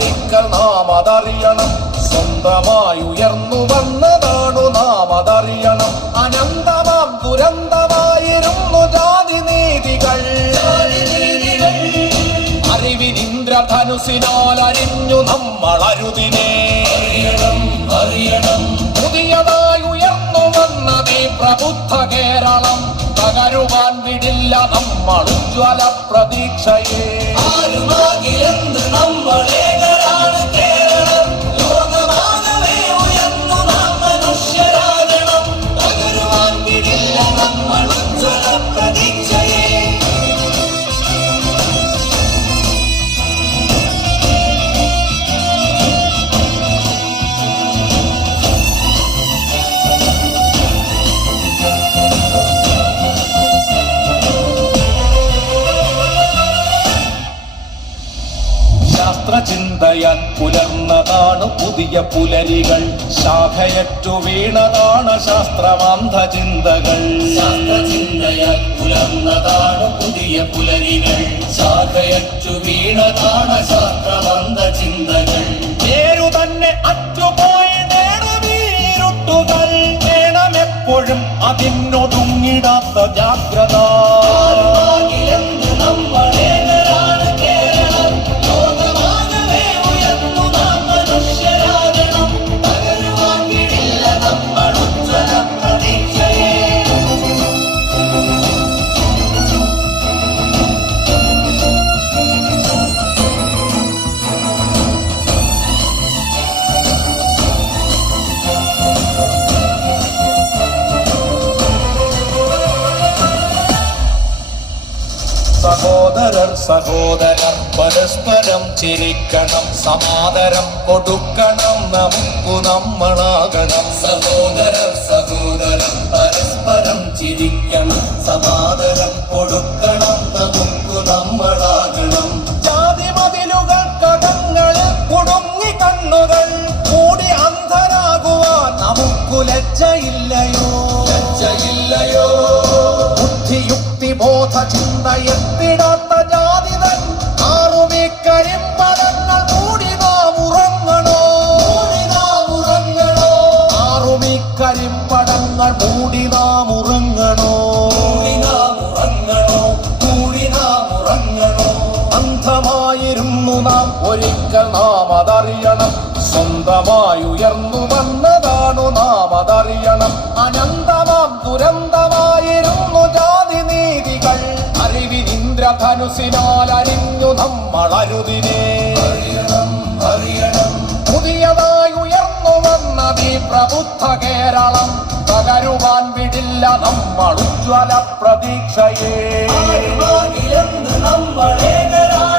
ഒരിക്കൽ നാം അതറിയണം. സ്വന്തമായി ഉയർന്നു വന്നതാണു നാം അതറിയണം. അനന്തമാം ദുരന്തമായിരുന്നു ജാതിനീതികൾ. അറിവിനിന്ദ്രധനുസിനാൽ അരിഞ്ഞു നമ്മൾ അരുതിനെ. പുതിയതായി ഉയർന്നു വന്നതീ പ്രബുദ്ധ കേരളം. തകരുവാൻ വിടില്ല നമ്മൾ ഉജ്ജ്വല പ്രതീക്ഷയെ. ആരുമാകിലെന്ത് നമ്മളേകരാണ് കേരളം. ലോകമാകവേ ഉയർന്നു നാം മനുഷ്യരാകണം. തകരുവാൻ വിടില്ല നമ്മൾ ഉജ്ജ്വല പ്രതീക്ഷയെ. ശാസ്ത്രചിന്തയാൽ പുലർന്നതാണ് പുതിയ പുലരികൾ. ശാഖയറ്റു വീണതാണ് ശാസ്ത്രമാന്ധ ചിന്തകൾ. ശാസ്ത്രചിന്തയാൽ പുലർന്നതാണ് പുതിയ പുലരികൾ. ശാഖയറ്റു വീണതാണ് ശാസ്ത്രമാന്ധ ചിന്തകൾ. പേരു തന്നെ അറ്റുപോയി നേടുവീരുട്ടുകൾ. വേണമെപ്പോഴും അതിനൊടുങ്ങിടാത്ത ജാഗ്രത. നമ്മളേകരാണ് കേരളം. ലോകമാകവേ ഉയർന്നു നാം മനുഷ്യരാകണം. തകരുവാൻ വിടില്ല നമ്മൾ ഉജ്ജ്വല പ്രതീക്ഷയെ. സഹോദരർ സഹോദരർ പരസ്പരം ചിരിക്കണം. സമാദരം കൊടുക്കണം നമുക്കു നമ്മളാകണം. സഹോദരർ സഹോദരർ പരസ്പരം ചിരിക്കണം. സമാദരം കൊടുക്കണം നമുക്കു നമ്മളാകണം. ജാതിമതിലുകൾ കടങ്ങളിൽ കുടുങ്ങി കണ്ണുകൾ കൂടി അന്ധരാകുവാൻ നമുക്കു ലജ്ജയില്ലയോ? ലജ്ജയില്ലയോ? ബുദ്ധിയുക്തി ബോധ ചിന്തയെത്തിടാത്ത ജാതിതൻ ആറുമീ കരിമ്പടങ്ങൾ മൂടി നാം ഉറങ്ങണോ? ആറുമീ കരിമ്പടങ്ങൾ മൂടി നാം ഉറങ്ങണോ? അന്ധമായിരുന്നു നാം ഒരിക്കൽ നാം അതറിയണം. സ്വന്തമായി ഉയർന്നു വന്നതാണു നാം അതറിയണം. അനന്തമാം ദുരന്തമായിരുന്നു ജാതിനീതികൾ. അറിവിനിന്ദ്രധനുസിനാൽ അരിഞ്ഞു നമ്മൾ അരുതിനെ. പുതിയതായി ഉയർന്നു വന്നതീ പ്രബുദ്ധ കേരളം. തകരുവാൻ വിടില്ല നമ്മൾ ഉജ്ജ്വല പ്രതീക്ഷയെ. നമ്മളേകരാണ്